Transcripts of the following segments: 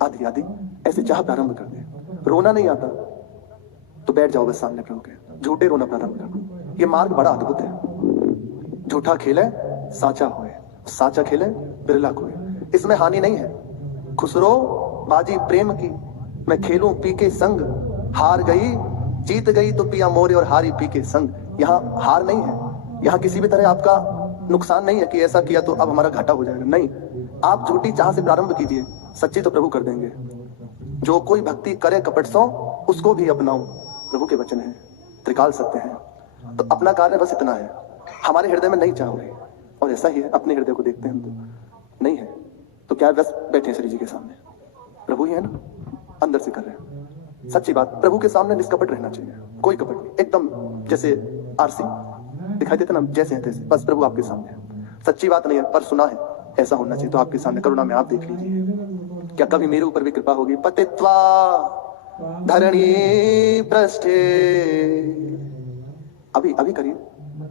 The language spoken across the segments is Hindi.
आदि आदि ऐसे चाह प्रारंभ कर दे। रोना नहीं आता तो बैठ जाओ बस सामने प्रभु के, झूठे रोना प्रारंभ कर दो। ये मार्ग बड़ा अद्भुत है। झूठा खेले साचा होए, साचा खेले बिरला खोए। इसमें हानि नहीं है। खुसरो बाजी प्रेम की, मैं खेलूं पी के संग, हार गई जीत गई तो पिया मोरे और हारी पी के संग। यहाँ हार नहीं है, यहाँ किसी भी तरह आपका नुकसान नहीं है कि ऐसा किया तो अब हमारा घाटा हो जाएगा। नहीं, आप झूठी चाह से प्रारंभ कीजिए, सच्ची तो प्रभु कर देंगे। जो कोई भक्ति करे कपट सो, उसको भी अपनाऊं, प्रभु के वचन है, त्रिकाल सत्य है। तो अपना कार्य बस इतना है, हमारे हृदय में नहीं चाह रही, और ऐसा ही है, अपने हृदय को देखते हैं तो नहीं है तो क्या बस बैठे श्री जी के सामने, प्रभु ही है ना, अंदर से कर रहे हैं। सच्ची बात, प्रभु के सामने निष्कपट रहना चाहिए, कोई कपट नहीं, एकदम जैसे आरसी दिखाई देता ना, जैसे है तैसे, बस प्रभु आपके सामने है। सच्ची बात नहीं है पर सुना है, ऐसा होना चाहिए। तो आपके सामने करुणा में आप देख लीजिए, क्या कभी मेरे ऊपर भी कृपा होगी। पतित्वा धरणी पृष्ठे, अभी अभी करिए,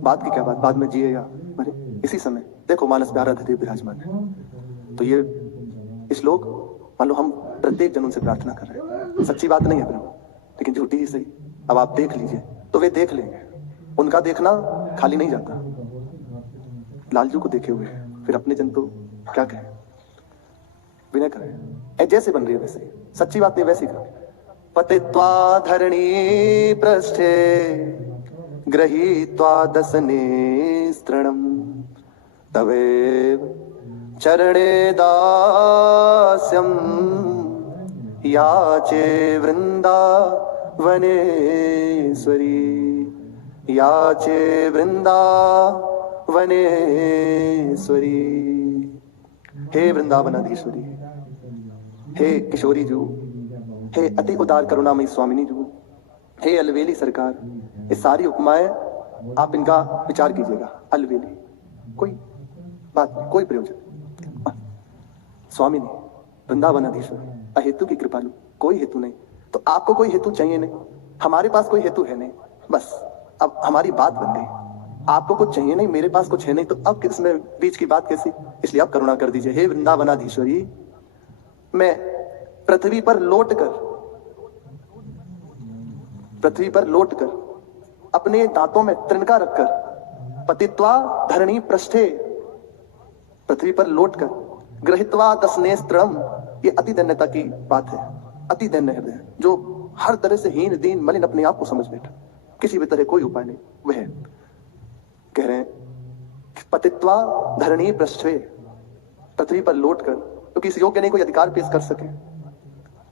बात की क्या बात, बाद में जिए या मरे, इसी समय देखो मानस में आराध्य देव विराजमान है। तो ये श्लोक मान लो हम प्रत्येक जन उनसे प्रार्थना कर रहे हैं, सच्ची बात नहीं है प्रभु, लेकिन झूठी ही सही। अब आप देख लीजिए तो वे देख लेंगे, उनका देखना खाली नहीं जाता। लालजू को देखे हुए फिर अपने जन तो क्या कहें, विनय करें, जैसे बन रही है वैसे ही, सच्ची बात नहीं वैसी करें। पतित्वा धरणी पृष्ठे गृहीत्वा दशने स्तृणम, तवेव चरणे दास्यम याचे वृंदावनेश्वरी, याचे वृंदावनेश्वरी। हे वृंदावनाधीश्वरी, हे किशोरी जू, हे अति उदार करुणामयी स्वामिनी जू, हे अलवेली सरकार, ये सारी उपमाएं आप इनका विचार कीजिएगा। अलवेली कोई बात नहीं, कोई प्रयोजन, स्वामिनी वृंदावनाधीश्वरी, अहेतु की कृपालु, कोई हेतु नहीं। तो आपको कोई हेतु चाहिए नहीं, हमारे पास कोई हेतु है नहीं, बस अब हमारी बात बन गई। आपको कुछ चाहिए नहीं, मेरे पास कुछ है नहीं, तो अब किसमें बीच की बात कैसी, इसलिए आप करुणा कर दीजिए। हे वृंदावनाधीश्वरी, मैं पृथ्वी पर लौटकर अपने दांतों में तिनका रखकर, पतित्वा धरणी पृष्ठे, पृथ्वी पर लौटकर, गृहीत्वा दशने स्तृणम, ये अति दैन्यता की बात है, अति दैन्य हृदय जो हर तरह से हीन दीन मलिन अपने आप को समझ बैठा, किसी भी तरह कोई उपाय नहीं, वह कह रहे हैं पतित्वा धरणी पृष्ठे, पृथ्वी पर लौटकर, तो किसी योग्य नहीं कोई अधिकार पेश कर सके,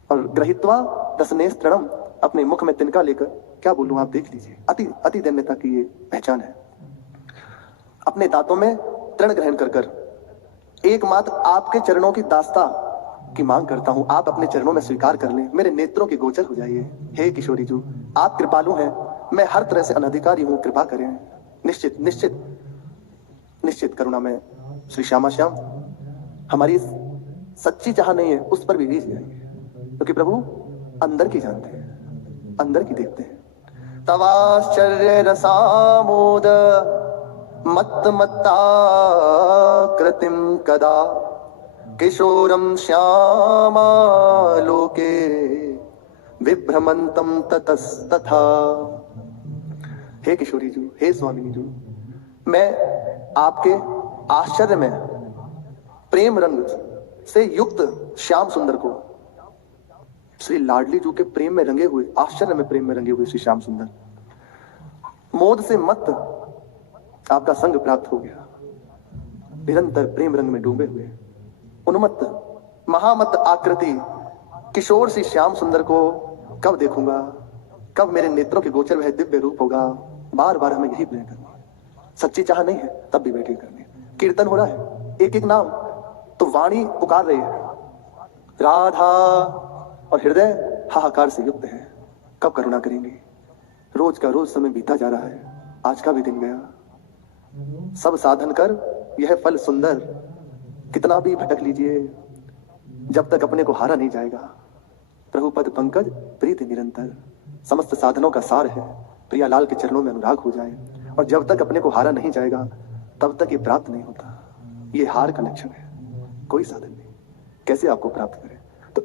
और गृहीत्वा दशने स्तृणम, अपने मुख में तिनका लेकर, क्या बोलूं आप देख लीजिए, अति अति दैन्यता की ये पहचान है। अपने दांतों में तृण ग्रहण कर एकमात्र आपके चरणों की दास्ता की मांग करता हूं, आप अपने चरणों में स्वीकार कर लें, मेरे नेत्रों के गोचर हो जाइए। हे किशोरी जू, आप कृपालु हैं, मैं हर तरह से अनधिकारी हूं, कृपा करें। निश्चित निश्चित निश्चित करुणा में श्री श्यामा श्याम, हमारी सच्ची चाह नहीं है उस पर भी रीझ जाइए, क्योंकि प्रभु अंदर की जानते हैं, अंदर की देखते हैं। तवाश्चर्य रसामोद मत मत्ता कृतिम कदा, किशोरम श्यामा लोके विभ्रमंतम ततस्तथा। हे किशोरी जू, हे स्वामिनी जू, मैं आपके आश्चर्य में प्रेम रंग से युक्त श्याम सुंदर को, श्री लाडली जू के प्रेम में रंगे हुए, आश्चर्य में प्रेम में रंगे हुए श्री श्याम सुंदर, मोद से मत आपका संग प्राप्त हो गया, निरंतर प्रेम रंग में डूबे हुए उन्मत्त महामत आकृति किशोर श्री श्याम सुंदर को कब देखूंगा, कब मेरे नेत्रों के गोचर वह दिव्य रूप होगा, बार बार हमें यही प्रेम करना। सच्ची चाह नहीं है तब भी बैठे करने, कीर्तन हो रहा है एक एक नाम, तो वाणी पुकार रही है राधा, और हृदय हाहाकार से युक्त है, कब करुणा करेंगे। रोज का रोज समय बीता जा रहा है, आज का भी दिन गया, सब साधन कर यह फल सुंदर, कितना भी भटक लीजिए जब तक अपने को हारा नहीं जाएगा। प्रभु पद पंकज प्रीति निरंतर, समस्त साधनों का सार है, प्रियालाल के चरणों में अनुराग हो जाए, और जब तक अपने को हारा नहीं जाएगा तब तक ये प्राप्त नहीं होता। ये हार का लक्षण है, कोई साधन नहीं, कैसे आपको प्राप्त करें। तो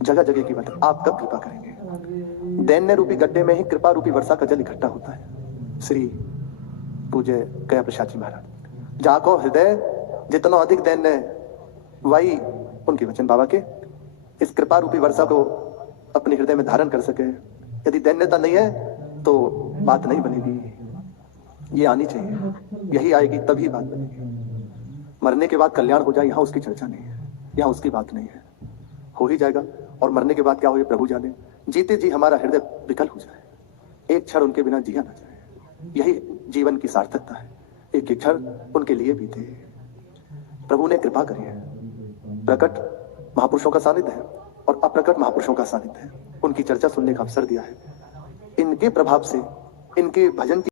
जगह जगह की बात, आप कब कृपा करेंगे? दैन्य रूपी गड्ढे में ही कृपा रूपी वर्षा का जल इकट्ठा होता है। श्री पूज्य गया प्रसाद जी महाराज, जाको हृदय जितना अधिक दैन्य वही उनके वचन बाबा के इस कृपा रूपी वर्षा को अपने हृदय में धारण कर सके। यदि दैन्यता नहीं है तो बात नहीं बनेगी, ये आनी चाहिए, यही आएगी तभी बात बनेगी। मरने के बाद कल्याण हो जाए यहां उसकी चर्चा नहीं है, यहां उसकी बात नहीं है, हो ही जाएगा। और मरने के बाद क्या हो ये प्रभु जाने। जीते जी हमारा हृदय विकल हो जाए, एक क्षण उनके बिना जिया ना जाए, यही जीवन की सार्थकता है। एक एक क्षण उनके लिए बीते। प्रभु ने कृपा करी है। प्रकट महापुरुषों का सानिध्य है और अप्रकट महापुरुषों का सानिध्य है। उनकी चर्चा सुनने का अवसर दिया है। इनके प्रभाव से, इनके भजन की